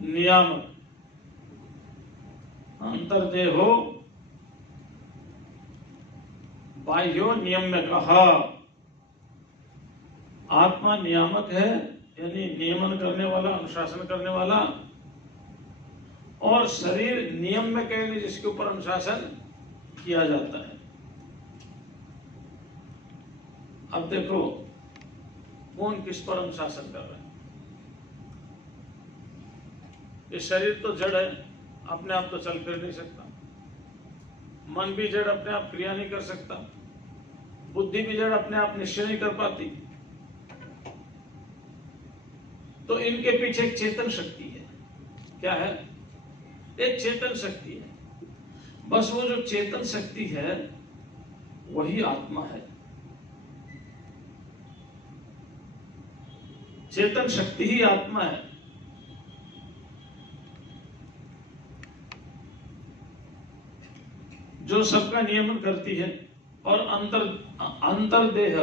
नियामक, अंतर्देहो बाह्यो नियम्यकः। आत्मा नियामक है, यानी नियमन करने वाला, अनुशासन करने वाला, और शरीर नियम में कहने जिसके ऊपर अनुशासन किया जाता है। अब देखो कौन किस पर अनुशासन कर रहा है। ये शरीर तो जड़ है, अपने आप तो चल फिर नहीं सकता। मन भी जड़, अपने आप क्रिया नहीं कर सकता। बुद्धि भी जड़, अपने आप निश्चय नहीं कर पाती। तो इनके पीछे एक चेतन शक्ति है। क्या है? एक चेतन शक्ति है। बस वो जो चेतन शक्ति है वही आत्मा है। चेतन शक्ति ही आत्मा है। जो सबका नियमन करती है। और अंतर्देह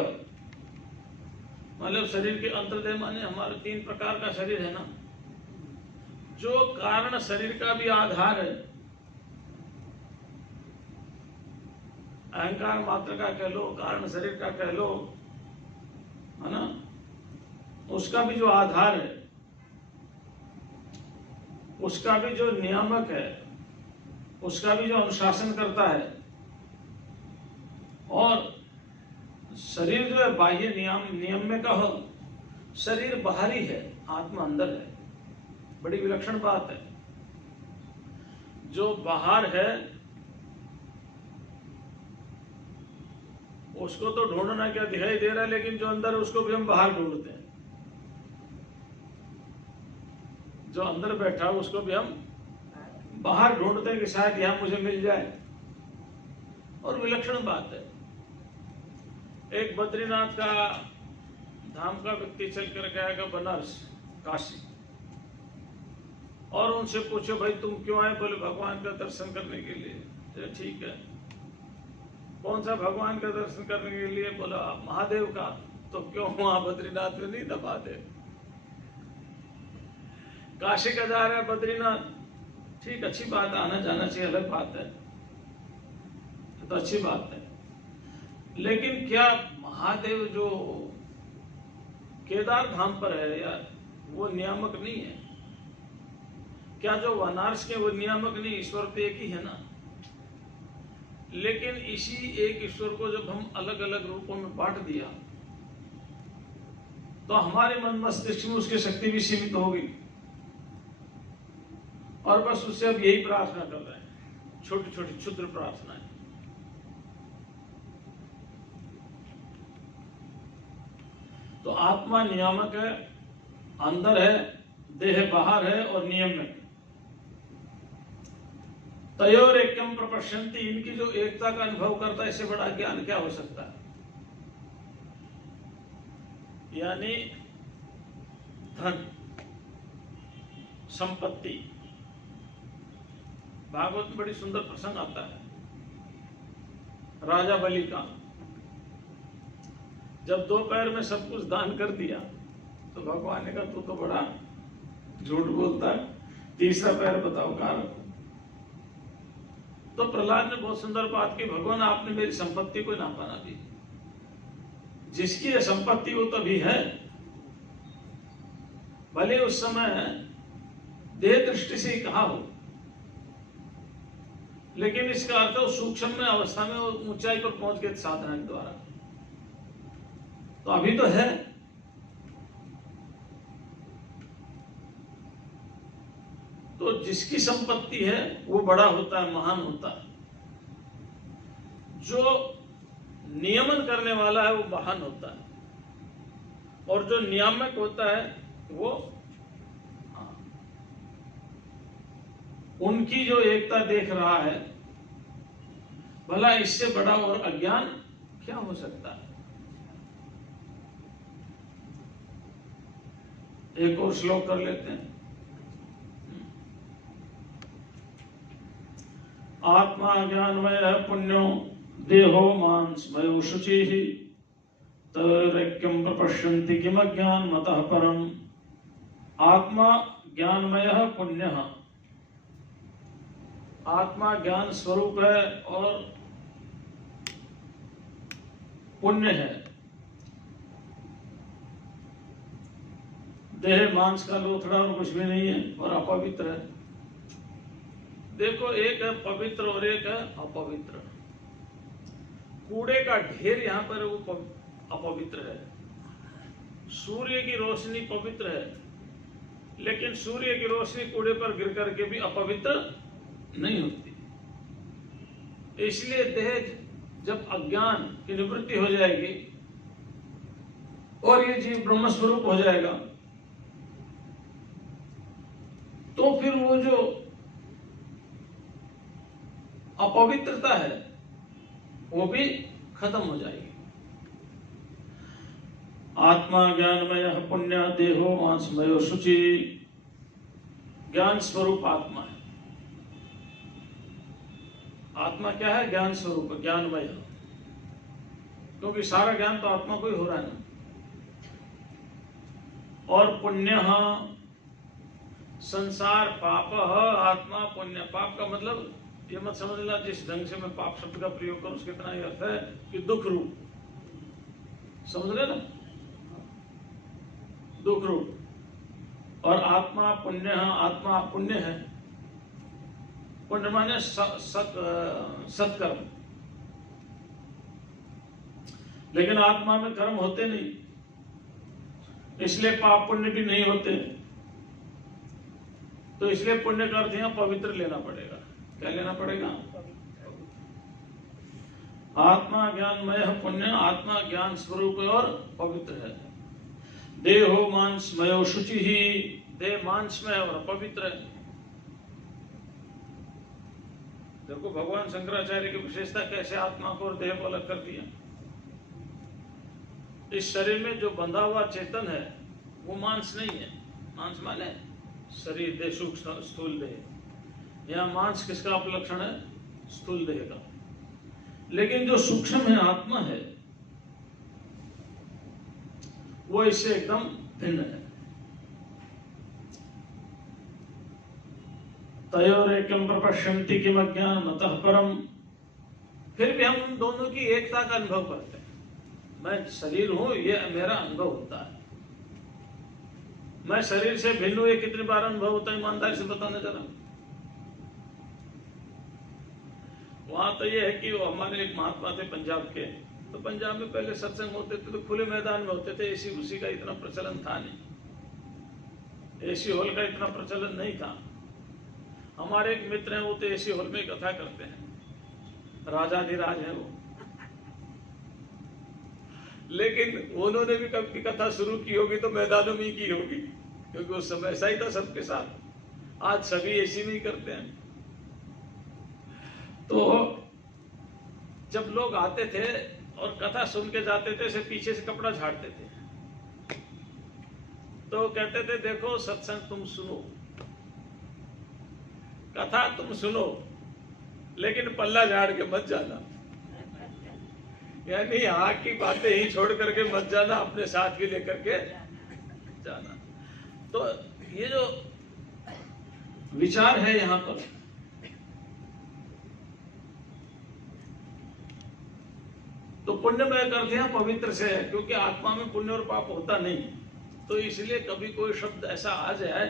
मतलब शरीर के अंतर्देह माने हमारे 3 प्रकार का शरीर है ना, जो कारण शरीर का भी आधार है। अहंकार मात्र का कह लो, कारण शरीर का कह लो, है ना, उसका भी जो आधार है, उसका भी जो नियामक है, उसका भी जो अनुशासन करता है। और शरीर जो है बाह्य नियम में कहो, शरीर बाहरी है, आत्मा अंदर है। बड़ी विलक्षण बात है। जो बाहर है उसको तो ढूंढना क्या दिखाई दे रहा है, लेकिन जो अंदर है उसको भी हम बाहर ढूंढते हैं। जो अंदर बैठा है उसको भी हम बाहर ढूंढते हैं कि शायद यहां मुझे मिल जाए। और विलक्षण बात है। एक बद्रीनाथ का धाम का व्यक्ति चल कर गया बनारस, काशी, और उनसे पूछो भाई तुम क्यों आए? बोले भगवान का दर्शन करने के लिए। ठीक है, कौन सा भगवान का दर्शन करने के लिए? बोला महादेव का। तो क्यों वहां बद्रीनाथ में नहीं दबा दे? काशी का जा रहा है बद्रीनाथ, ठीक, अच्छी बात, आना जाना चाहिए, अलग बात है, तो अच्छी बात है। लेकिन क्या महादेव जो केदार धाम पर है यार, वो नियामक नहीं है? क्या जो बनारस के वो नियामक नहीं? ईश्वर तो एक ही है ना। लेकिन इसी एक ईश्वर को जब हम अलग अलग रूपों में बांट दिया तो हमारे मन मस्तिष्क में उसकी शक्ति भी सीमित होगी। और बस उससे अब यही प्रार्थना कर रहे हैं, छोटी छोटी क्षुद्र प्रार्थनाएं। तो आत्मा नियामक है, अंदर है, देह बाहर है, और नियम में। तयोर एकम प्रपश्यन्ति, इनकी जो एकता का अनुभव करता है, इससे बड़ा ज्ञान क्या हो सकता है? यानी धन, संपत्ति। भागवत में बड़ी सुंदर प्रसंग आता है राजा बलि का। जब दोपहर में सब कुछ दान कर दिया तो भगवान ने कहा तू तो बड़ा झूठ बोलता है, तीसरा पैर बताओ कहां रखो। तो प्रहलाद ने बहुत सुंदर बात की, भगवान आपने मेरी संपत्ति को नापा ना दी। जिसकी ये संपत्ति वो तभी है, भले उस समय देह दृष्टि से ही कहा हो, लेकिन इसका अर्थ है सूक्ष्म में अवस्था में वो ऊंचाई पर पहुंच गए साधना के द्वारा। तो अभी तो है। तो जिसकी संपत्ति है वो बड़ा होता है, महान होता है। जो नियमन करने वाला है वो महान होता है, और जो नियामक होता है वो, उनकी जो एकता देख रहा है, भला इससे बड़ा और अज्ञान क्या हो सकता है। एक और श्लोक कर लेते हैं। आत्मा ज्ञानमय पुण्यो देहो मांसमयो शुचिः तैक्यम प्रपश्यन्ति किम अज्ञान मतः परम। आत्मा ज्ञानमय पुण्य, आत्मा ज्ञान स्वरूप है और पुण्य है। देह मांस का लोथड़ा और कुछ भी नहीं है और अपवित्र है। देखो, एक है पवित्र और एक है अपवित्र। कूड़े का ढेर यहां पर वो अपवित्र है। सूर्य की रोशनी पवित्र है, लेकिन सूर्य की रोशनी कूड़े पर गिर करके भी अपवित्र नहीं होती। इसलिए देह जब अज्ञान की निवृत्ति हो जाएगी और ये जीव ब्रह्म स्वरूप हो जाएगा, तो फिर वो जो अपवित्रता है वो भी खत्म हो जाएगी। आत्मा ज्ञानमय पुण्य देहो मांसमयो शुचि। ज्ञान स्वरूप आत्मा है। आत्मा क्या है? ज्ञान स्वरूप, ज्ञानमय। क्योंकि सारा ज्ञान तो आत्मा को ही हो रहा है ना। और पुण्य संसार पाप आत्मा पुण्य। पाप का मतलब ये मत समझना जिस ढंग से मैं पाप शब्द का प्रयोग करूं उसके इतना ही अर्थ है कि दुख रूप, समझ रहे ना, दुख रूप। और आत्मा पुण्य, आत्मा पुण्य है। पुण्य माने सत्कर्म। लेकिन आत्मा में कर्म होते नहीं, इसलिए पाप पुण्य भी नहीं होते। तो इसलिए पुण्य का अर्थ यहां पवित्र लेना पड़ेगा। क्या लेना पड़ेगा? आत्मा ज्ञानमय पुण्य, आत्मा ज्ञान स्वरूप और पवित्र है। देहो मांसमयो शुचि ही, देह मांसमय और पवित्र है। देखो भगवान शंकराचार्य की विशेषता कैसे आत्मा को और देह को अलग कर दिया। इस शरीर में जो बंधा हुआ चेतन है वो मांस नहीं है। मांस माने शरीर, देह, सूक्ष्म स्थूल देह। यहां मांस किसका अपलक्षण है? स्थूल देह का। लेकिन जो सूक्ष्म है, आत्मा है, वो इससे एकदम भिन्न है। तयोरेकं प्रपश्यन्ति किम अज्ञान मतः परम। फिर भी हम उन दोनों की एकता का अनुभव करते हैं। मैं शरीर हूं, ये मेरा अनुभव होता है। मैं शरीर से भिन्न हूं, ये कितनी बार अनुभव होता है? ईमानदारी से बताना जरा। वहां तो ये है कि वो हमारे एक महात्मा थे पंजाब के। तो पंजाब में पहले सत्संग होते थे तो खुले मैदान में होते थे। एसी उसी का इतना प्रचलन था नहीं, एसी हॉल का इतना प्रचलन नहीं था। हमारे एक मित्र हैं, वो तो एसी हॉल में कथा करते हैं, राजाधिराज है वो। लेकिन उन्होंने भी कभी कथा शुरू की होगी तो मैदानों में ही की होगी, क्योंकि उस समय ऐसा ही था सबके साथ। आज सभी एसी में ही करते हैं। तो जब लोग आते थे और कथा सुन के जाते थे, से पीछे से कपड़ा झाड़ते थे तो कहते थे देखो सत्संग तुम सुनो, कथा तुम सुनो, लेकिन पल्ला झाड़ के मत जाना, यानी यहाँ की बातें ही छोड़ करके मत जाना, अपने साथ भी लेकर के जाना। तो ये जो विचार है यहाँ पर, तो पुण्यमय करते हैं पवित्र से है, क्योंकि आत्मा में पुण्य और पाप होता नहीं, तो इसलिए कभी कोई शब्द ऐसा आ जाए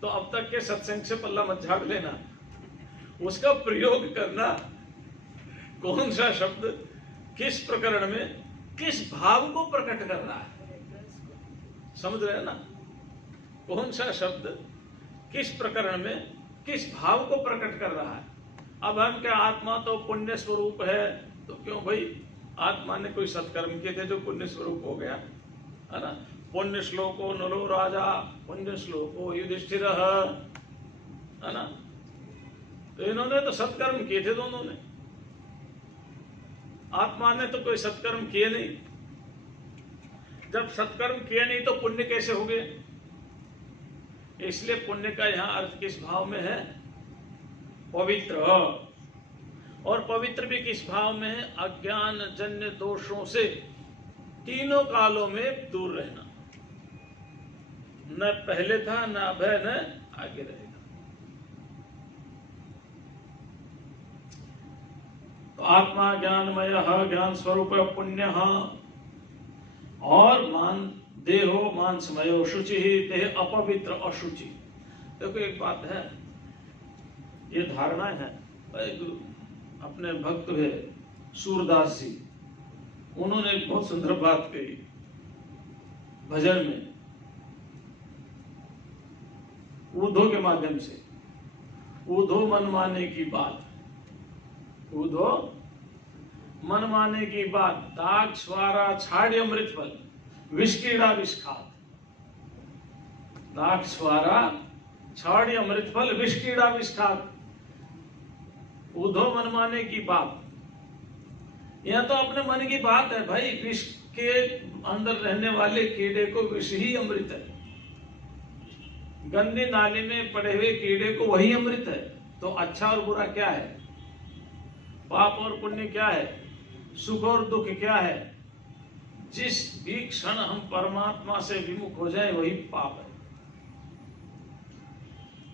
तो अब तक के सत्संग से पल्ला मत झाड़ लेना, उसका प्रयोग करना, कौन सा शब्द किस प्रकरण में किस भाव को प्रकट कर रहा है, समझ रहे हैं ना, कौन सा शब्द किस प्रकरण में किस भाव को प्रकट कर रहा है। अब हम क्या आत्मा तो पुण्य स्वरूप है, तो क्यों भाई आत्मा ने कोई सत्कर्म किए थे जो पुण्य स्वरूप हो गया, है ना। पुण्य श्लोको नलो राजा पुण्य श्लोको युधिष्ठिर, है ना। तो इन्होंने तो सत्कर्म किए थे दोनों ने, आत्मा ने तो कोई सत्कर्म किए नहीं। जब सत्कर्म किए नहीं तो पुण्य कैसे हो गए? इसलिए पुण्य का यहां अर्थ किस भाव में है? पवित्र। और पवित्र भी किस भाव में है? अज्ञान जन्य दोषों से तीनों कालों में दूर रहना, न पहले था, न अब है, न आगे रहेगा। तो आत्मा ज्ञानमय, ज्ञान स्वरूप पुण्य, और मान देहो मांसमयो शुचि, देह अपवित्र अशुचि। देखो एक बात है, ये धारणा है, अपने भक्त हुए सूरदास जी, उन्होंने एक बहुत सुंदर बात कही भजन में, ऊधो के माध्यम से। ऊधो मनमाने की बात, ऊधो मनमाने की बात, दाग स्वारा छाड़ अमृत फल, विषकीड़ा विषखात। दाग स्वारा छाड़ अमृत फल, विषकीड़ा विषखात। ऊधो मनमाने की बात, यह तो अपने मन की बात है भाई। विष के अंदर रहने वाले कीड़े को विष ही अमृत है, गंदी नाली में पड़े हुए कीड़े को वही अमृत है। तो अच्छा और बुरा क्या है? पाप और पुण्य क्या है? सुख और दुख क्या है? जिस भी क्षण हम परमात्मा से विमुख हो जाए वही पाप है।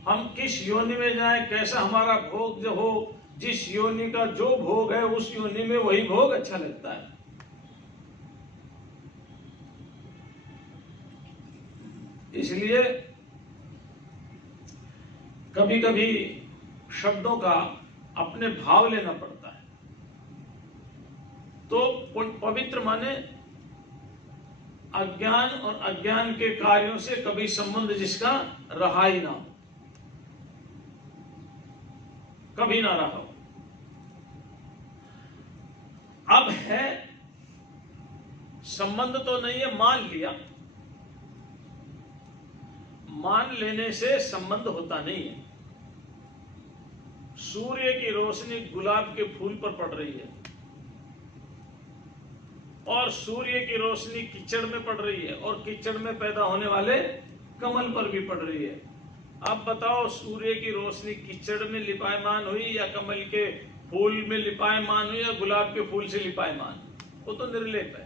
हम किस योनि में जाए, कैसा हमारा भोग जो हो, जिस योनि का जो भोग है उस योनि में वही भोग अच्छा लगता है। इसलिए कभी कभी शब्दों का अपने भाव लेना पड़ता है। तो पवित्र माने अज्ञान और अज्ञान के कार्यों से कभी संबंध जिसका रहा ही ना हो, कभी ना रहा हो। अब है संबंध तो नहीं है, मान लिया। मान लेने से संबंध होता नहीं है। सूर्य की रोशनी गुलाब के फूल पर पड़ रही है और सूर्य की रोशनी कीचड़ में पड़ रही है और कीचड़ में पैदा होने वाले कमल पर भी पड़ रही है। अब बताओ, सूर्य की रोशनी कीचड़ में लिपायमान हुई या कमल के फूल में लिपायमान हुई या गुलाब के फूल से लिपायमान? वो तो निर्लेप है।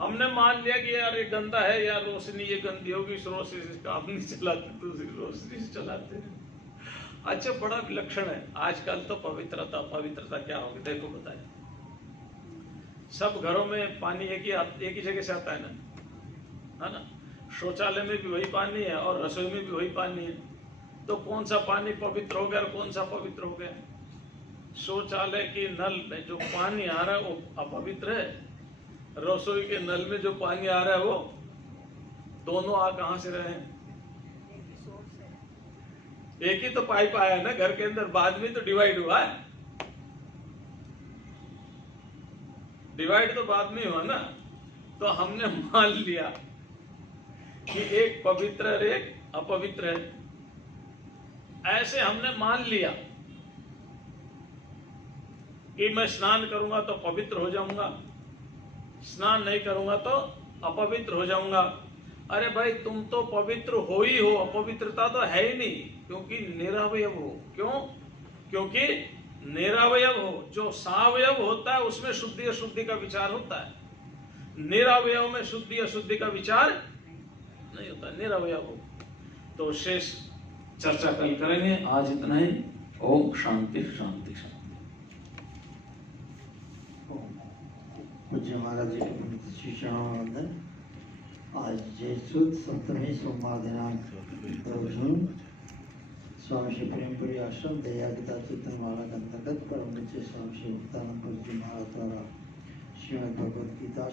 हमने मान लिया कि यार ये गंदा है, यार रोशनी ये गंदी होगी, इस रोशनी से काम नहीं चलाते, दूसरी रोशनी से चलाते हैं। अच्छा, बड़ा विलक्षण है। आजकल तो पवित्रता क्या होगी देखो, बताइए। सब घरों में पानी एक ही जगह से आता है ना। शौचालय में भी वही पानी है और रसोई में भी वही पानी है। तो कौन सा पानी पवित्र हो गया और कौन सा पवित्र हो गया? शौचालय के नल में जो पानी आ रहा है वो अपवित्र है, रसोई के नल में जो पानी आ रहा है वो, दोनों आ कहां से रहे हैं? एक ही तो पाइप आया है ना घर के अंदर, बाद में तो डिवाइड हुआ है। डिवाइड तो बाद में हुआ ना। तो हमने मान लिया कि एक पवित्र है एक अपवित्र है। ऐसे हमने मान लिया कि मैं स्नान करूंगा तो पवित्र हो जाऊंगा, स्नान नहीं करूंगा तो अपवित्र हो जाऊंगा। अरे भाई तुम तो पवित्र हो ही हो, अपवित्रता तो है ही नहीं, क्योंकि निरवयव हो। क्यों? क्योंकि निरवयव हो। जो सावयव होता है उसमें शुद्धि अशुद्धि का विचार होता है, निरवयव में शुद्धि अशुद्धि का विचार नहीं होता, निरवयव हो। तो शेष चर्चा कल करेंगे, आज इतना ही। ओम शांति शांति शांति। पूज्य महाराज जी के शिष्यानंदन आज जयसुद सप्तमी सोमवार दिनांक 2 जून स्वामी श्री प्रेमपुरी आश्रम दया गीता चित्रमाला के अंतर्गत परम पूज्य स्वामी श्री मुक्तानंद जी महाराज द्वारा श्रीमद् भगवद गीता